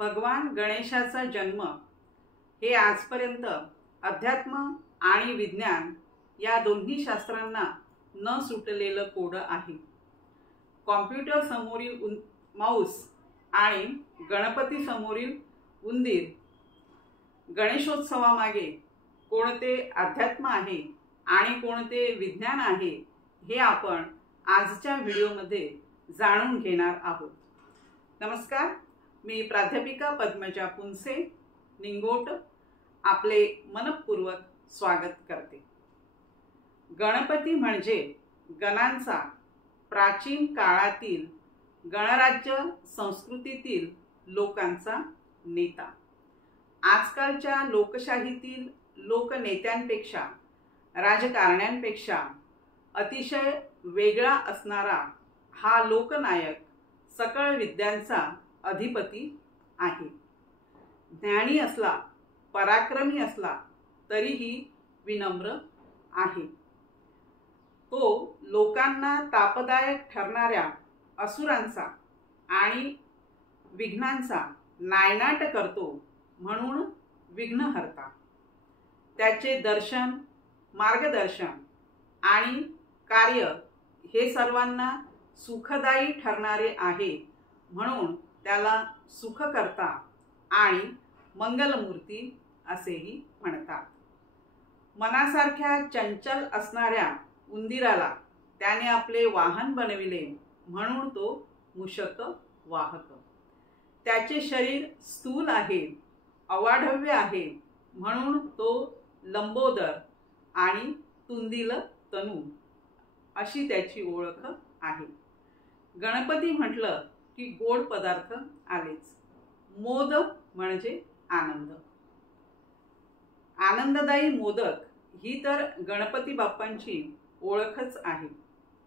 भगवान गणेशाचा जन्म हे आजपर्यंत अध्यात्म आणि विज्ञान या दोन्ही शास्त्रांना न सुटलेलं कोड आहे। कॉम्प्युटर समोरील माऊस आणि गणपती समोरील उंदीर, गणेशोत्सवामागे कोणते अध्यात्म आहे आणि कोणते विज्ञान आहे हे आपण आजच्या व्हिडिओमध्ये जाणून घेणार आहोत। नमस्कार, मी प्राध्यापिका पद्मजा पुंसे निंगोट आपले मनपूर्वक स्वागत करते। गणपती म्हणजे गणांचा प्राचीन काळातील गणराज्य संस्कृतीतील लोकांचा नेता। आजकालच्या लोकशाहीतील लोकनेत्यांपेक्षा राजकारण्यांपेक्षा अतिशय वेगळा असणारा हा लोकनायक सकळ विद्यांचा अधिपती आहे। ज्ञानी असला, पराक्रमी असला तरीही विनम्र आहे। तो लोकांना तापदायक ठरणाऱ्या असुरांचा आणि विघ्नांचा नायनाट करतो म्हणून विघ्नहर्ता। त्याचे दर्शन, मार्गदर्शन आणि कार्य हे सर्वांना सुखदायी ठरणारे आहे म्हणून त्याला सुखकर्ता आणि मंगलमूर्ती असेही म्हणतात। मनासारख्या चंचल असणाऱ्या उंदीराला त्याने आपले वाहन बनविले म्हणून तो मूषक वाहक। त्याचे शरीर स्थूल आहे, अवाढव्य आहे म्हणून तो लंबोदर आणि तुंदिल तनू अशी त्याची ओळख आहे। गणपती म्हटलं की गोड पदार्थ आलेच। मोद म्हणजे आनंद। आनंददायी मोदक ही तर गणपती बाप्पांची ओळखच आहे।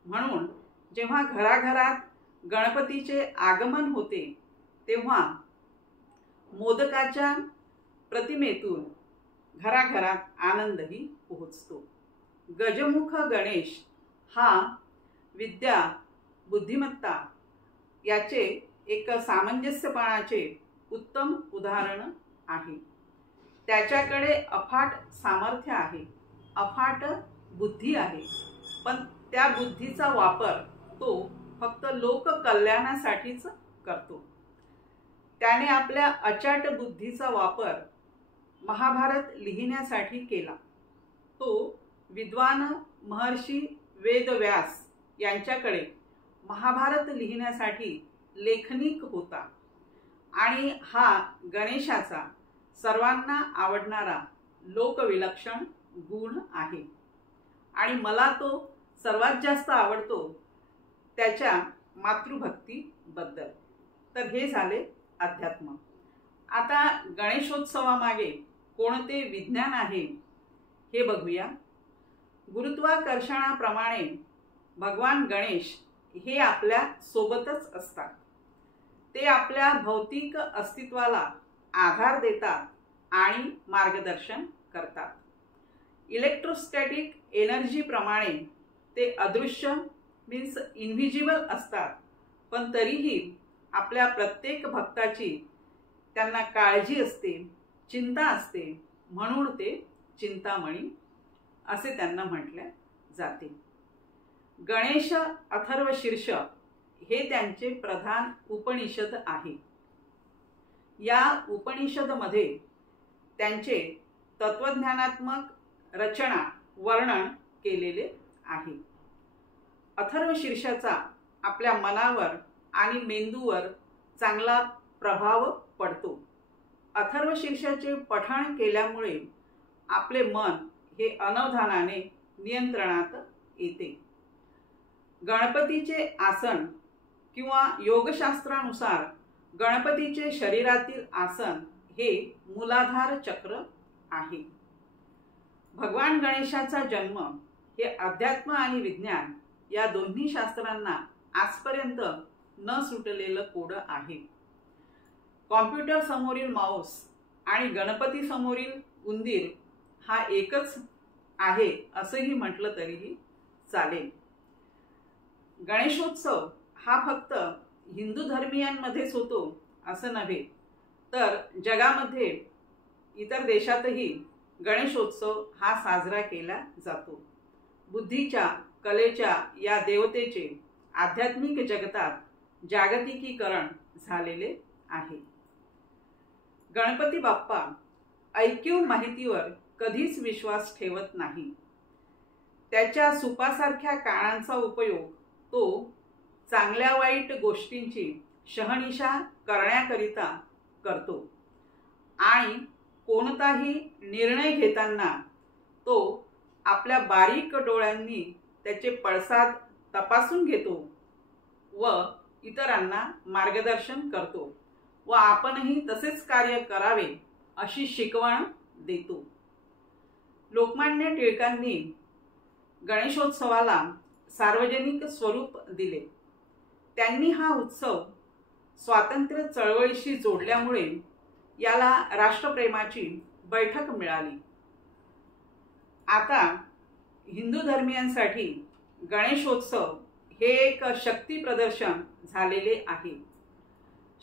म्हणून जेव्हा घराघरात गणपतीचे आगमन होते तेव्हा मोदकाच्या प्रतिमेतून घराघरात आनंदही पोहोचतो। गजमुख गणेश हा विद्या, बुद्धिमत्ता याचे एक सामंजस्यपणाचे उत्तम उदाहरण आहे। त्याच्याकडे अफाट सामर्थ्य आहे, अफाट बुद्धी आहे, पण त्या बुद्धीचा वापर तो फक्त लोककल्याणासाठीच करतो। त्याने आपल्या अचाट बुद्धीचा वापर महाभारत लिहिण्यासाठी केला। तो विद्वान महर्षी वेदव्यास यांच्याकडे महाभारत लिहिण्यासाठी लेखनिक होता आणि हा गणेशाचा सर्वांना आवडणारा लोकविलक्षण गुण आहे आणि मला तो सर्वात जास्त आवडतो त्याच्या मातृभक्तीबद्दल। तर हे झाले अध्यात्म। आता गणेशोत्सवामागे कोणते विज्ञान आहे हे बघूया। गुरुत्वाकर्षणाप्रमाणे भगवान गणेश हे आपल्या सोबतच असतात। ते आपल्या भौतिक अस्तित्वाला आधार देतात आणि मार्गदर्शन करतात। इलेक्ट्रोस्टॅटिक एनर्जी प्रमाणे ते अदृश्य मीन्स इनव्हिजिबल असतात, पण तरीही आपल्या प्रत्येक भक्ताची त्यांना काळजी असते, चिंता असते म्हणून ते चिंतामणी असे त्यांना म्हटले जाते। गणेश अथर्वशीर्ष हे त्यांचे प्रधान उपनिषद आहे। या उपनिषदमध्ये त्यांचे तत्वज्ञानात्मक रचना वर्णन केलेले आहे। अथर्वशीर्षाचा आपल्या मनावर आणि मेंदूवर चांगला प्रभाव पडतो। अथर्वशीर्षाचे पठण केल्यामुळे आपले मन हे अनवधानाने नियंत्रणात येते। गणपतीचे आसन किंवा योगशास्त्रानुसार गणपतीचे शरीरातील आसन हे मूलाधार चक्र आहे। भगवान गणेशाचा जन्म हे अध्यात्म आणि विज्ञान या दोन्ही शास्त्रांना आजपर्यंत न सुटलेलं कोड आहे। कॉम्प्युटर समोरील माऊस आणि गणपती समोरील उंदीर हा एकच आहे असंही म्हटलं तरीही चालेल। गणेशोत्सव हा फक्त हिंदू धर्मीयांमध्येच होतो असं नव्हे, तर जगामध्ये इतर देशातही गणेशोत्सव हा साजरा केला जातो। बुद्धीच्या कलेच्या या देवतेचे आध्यात्मिक जगतात जागतिकीकरण झालेले आहे। गणपती बाप्पा ऐकीव माहितीवर कधीच विश्वास ठेवत नाही। त्याच्या सुपासारख्या कानांचा उपयोग तो चांगल्या वाईट गोष्टींची शहानिशा करण्याकरिता करतो आणि कोणताही निर्णय घेताना तो आपल्या बारीक डोळ्यांनी त्याचे पडसाद तपासून घेतो व इतरांना मार्गदर्शन करतो व आपणही तसेच कार्य करावे अशी शिकवण देतो। लोकमान्य टिळकांनी गणेशोत्सवाला सार्वजनिक स्वरूप दिले। त्यांनी हा उत्सव स्वातंत्र्य चळवळीशी जोडल्यामुळे याला राष्ट्रप्रेमाची बैठक मिळाली। आता हिंदू धर्मीयांसाठी गणेशोत्सव हे एक शक्ती प्रदर्शन झालेले आहे।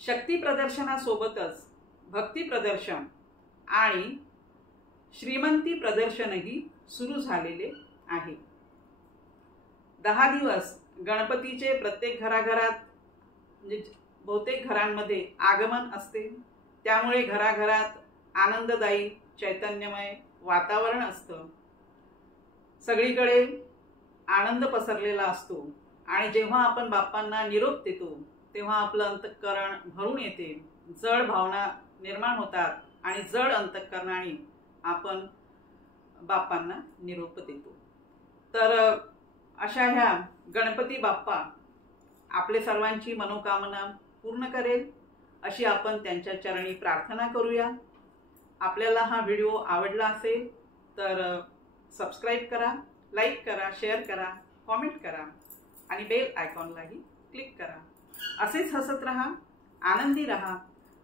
शक्ती प्रदर्शनासोबतच भक्ती प्रदर्शन आणि श्रीमंती प्रदर्शनही सुरू झालेले आहे। 10 दिवस गणपतीचे प्रत्येक घराघरात म्हणजे बहुतेक घरांमध्ये आगमन असते। त्यामुळे घराघरात आनंददायी चैतन्यमय वातावरण असतं। सगळीकडे आनंद पसरलेला असतो आणि जेव्हा आपण बाप्पांना निरोप देतो तेव्हा आपलं अंतःकरण भरून येते, जड भावना निर्माण होतात आणि जड अंतःकरणाने आपण बाप्पांना निरोप देतो। तर अशा ह्या गणपती बाप्पा आपले सर्वांची मनोकामना पूर्ण करेल अशी आपण त्यांच्या चरणी प्रार्थना करूया। आपल्याला हा व्हिडिओ आवडला असेल तर सबस्क्राइब करा, लाईक करा, शेअर करा, कमेंट करा आणि बेल आयकॉनलाही क्लिक करा। असेच हसत रहा, आनंदी रहा।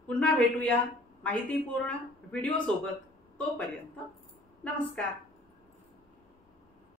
पुन्हा भेटूया माहितीपूर्ण व्हिडिओ सोबत। तोपर्यंत नमस्कार।